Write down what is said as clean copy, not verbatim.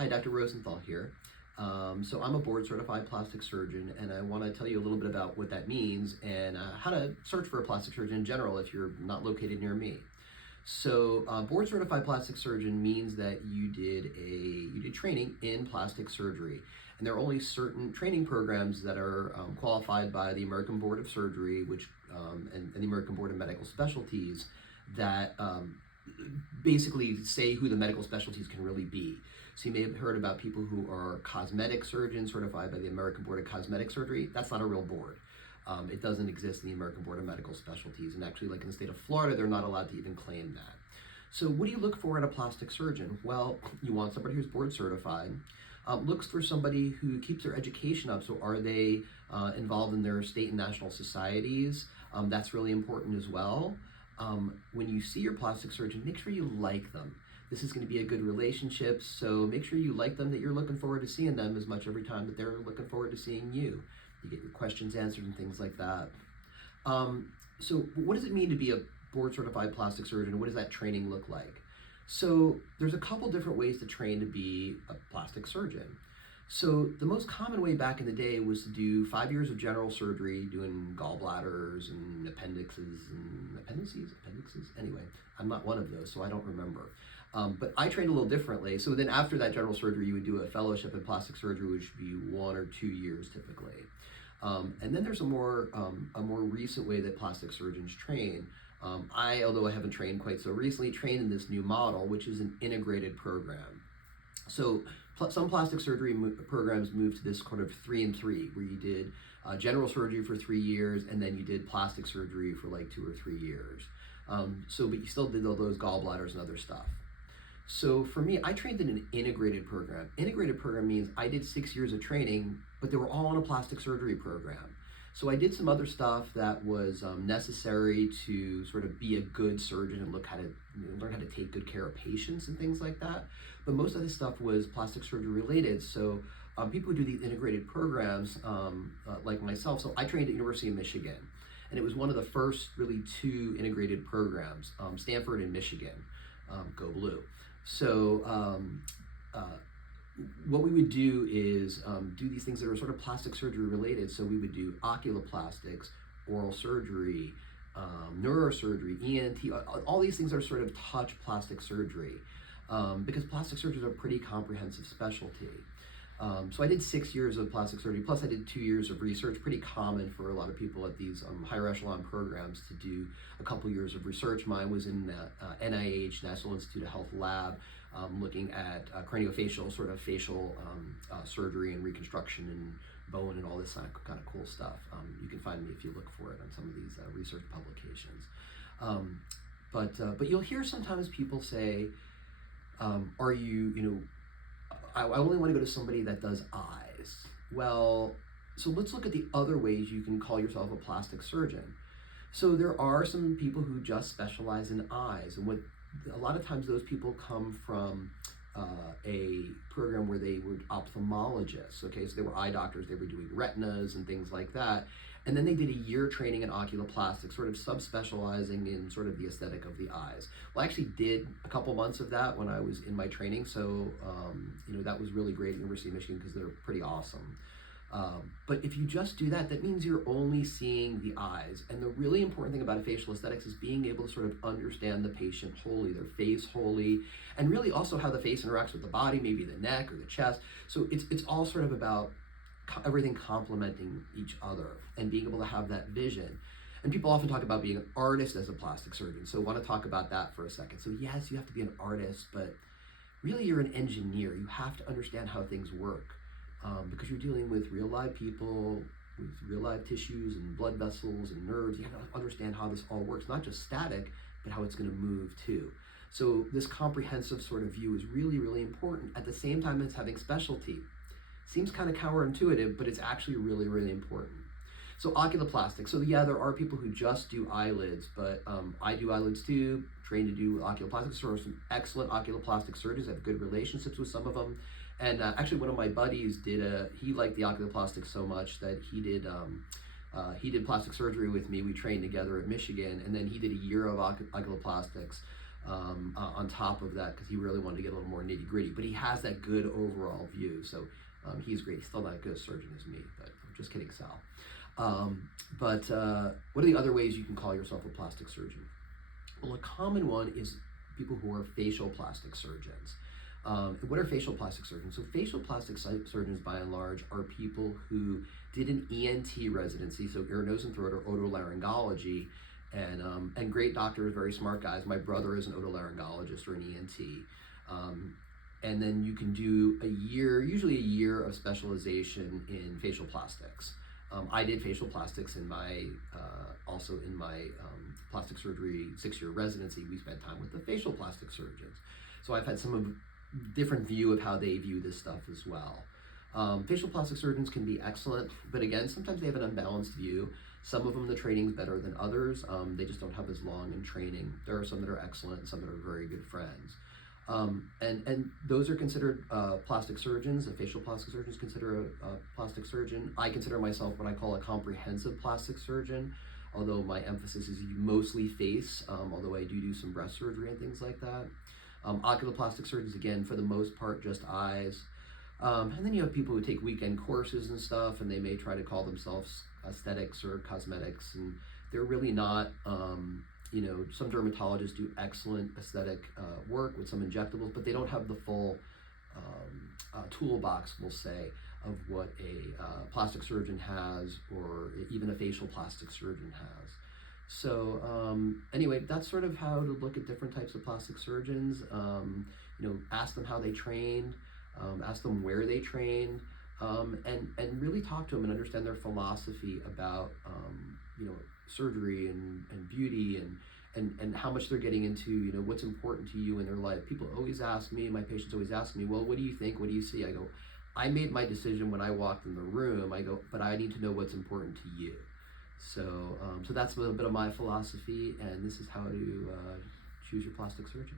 Hi, Dr. Rosenthal here. So I'm a board certified plastic surgeon, and I want to tell you a little bit about what that means and how to search for a plastic surgeon in general if you're not located near me. So board certified plastic surgeon means that you did training in plastic surgery, and there are only certain training programs that are qualified by the American Board of Surgery, and the American Board of Medical Specialties that basically say who the medical specialties can really be. So you may have heard about people who are cosmetic surgeons certified by the American Board of Cosmetic Surgery. That's not a real board. It doesn't exist in the American Board of Medical Specialties. And actually, like in the state of Florida, they're not allowed to even claim that. So what do you look for in a plastic surgeon? Well, you want somebody who's board certified. Looks for somebody who keeps their education up. So are they involved in their state and national societies? That's really important as well. When you see your plastic surgeon, make sure you like them. This is going to be a good relationship, so make sure you like them, that you're looking forward to seeing them as much every time that they're looking forward to seeing you. You get your questions answered and things like that. So what does it mean to be a board certified plastic surgeon? What does that training look like? So there's a couple different ways to train to be a plastic surgeon. So the most common way back in the day was to do 5 years of general surgery, doing gallbladders and appendices. Anyway, I'm not one of those, so I don't remember. But I trained a little differently. So then after that general surgery, you would do a fellowship in plastic surgery, which would be 1 or 2 years typically. And then there's a more recent way that plastic surgeons train. Although I haven't trained quite so recently, trained in this new model, which is an integrated program. So some plastic surgery programs moved to this kind of 3 and 3, where you did general surgery for 3 years, and then you did plastic surgery for like 2 or 3 years. But you still did all those gallbladders and other stuff. So for me, I trained in an integrated program. Integrated program means I did 6 years of training, but they were all in a plastic surgery program. So I did some other stuff that was necessary to sort of be a good surgeon and learn how to take good care of patients and things like that. But most of this stuff was plastic surgery related. So people who do these integrated programs, like myself, so I trained at University of Michigan, and it was one of the first really 2 integrated programs, Stanford and Michigan, go blue. So what we would do is do these things that are sort of plastic surgery related. So we would do oculoplastics, oral surgery, neurosurgery, ENT, all these things are sort of touch plastic surgery, because plastic surgery is a pretty comprehensive specialty. So I did 6 years of plastic surgery, plus I did 2 years of research. Pretty common for a lot of people at these higher echelon programs to do a couple years of research. Mine was in the NIH, National Institute of Health lab, looking at craniofacial, sort of facial surgery and reconstruction and bone and all this kind of cool stuff. You can find me if you look for it on some of these research publications. But you'll hear sometimes people say, are you, I only want to go to somebody that does eyes. Well, so let's look at the other ways you can call yourself a plastic surgeon. So there are some people who just specialize in eyes, and a lot of times those people come from a program where they were ophthalmologists. Okay, so they were eye doctors, they were doing retinas and things like that. And then they did a year training in oculoplastics, sort of subspecializing in sort of the aesthetic of the eyes. Well, I actually did a couple months of that when I was in my training, so that was really great at University of Michigan because they're pretty awesome. But if you just do that, that means you're only seeing the eyes. And the really important thing about a facial aesthetics is being able to sort of understand the patient wholly, their face wholly, and really also how the face interacts with the body, maybe the neck or the chest. So it's all sort of about everything complementing each other and being able to have that vision. And people often talk about being an artist as a plastic surgeon. So I want to talk about that for a second. So yes, you have to be an artist, but really you're an engineer. You have to understand how things work. Because you're dealing with real live people, with real live tissues and blood vessels and nerves. You have to understand how this all works, not just static, but how it's going to move too. So this comprehensive sort of view is really, really important. At the same time as having specialty. Seems kind of counterintuitive, but it's actually really, really important. So oculoplastics. So yeah, there are people who just do eyelids, but I do eyelids too, trained to do oculoplastics. There are some excellent oculoplastic surgeons. I have good relationships with some of them. And actually one of my buddies he liked the oculoplastics so much that he did plastic surgery with me. We trained together at Michigan, and then he did a year of oculoplastics on top of that, because he really wanted to get a little more nitty gritty. But he has that good overall view, so he's great. He's still not as good a surgeon as me, but I'm just kidding, Sal. What are the other ways you can call yourself a plastic surgeon? Well, a common one is people who are facial plastic surgeons. What are facial plastic surgeons? So facial plastic surgeons, by and large, are people who did an ENT residency, so ear, nose, and throat, or otolaryngology, and great doctors, very smart guys. My brother is an otolaryngologist or an ENT. And then you can do a year, usually a year of specialization in facial plastics. I did facial plastics in my, also in my plastic surgery 6-year residency. We spent time with the facial plastic surgeons. So I've had some of different view of how they view this stuff as well. Facial plastic surgeons can be excellent, but again, sometimes they have an unbalanced view. Some of them, the training's better than others. They just don't have as long in training. There are some that are excellent and some that are very good friends. And those are considered plastic surgeons. A facial plastic surgeon is considered a plastic surgeon. I consider myself what I call a comprehensive plastic surgeon, although my emphasis is mostly face, although I do some breast surgery and things like that. Oculoplastic surgeons, again, for the most part, just eyes. And then you have people who take weekend courses and stuff, and they may try to call themselves aesthetics or cosmetics, and they're really not. Some dermatologists do excellent aesthetic work with some injectables, but they don't have the full toolbox, we'll say, of what a plastic surgeon has, or even a facial plastic surgeon has. So anyway, that's sort of how to look at different types of plastic surgeons. Ask them how they trained, ask them where they trained, and really talk to them and understand their philosophy about surgery and beauty and how much they're getting into, what's important to you in their life. People always ask me, and my patients always ask me, well, what do you think? What do you see? I go, I made my decision when I walked in the room. I go, but I need to know what's important to you. So that's a little bit of my philosophy, and this is how to choose your plastic surgeon.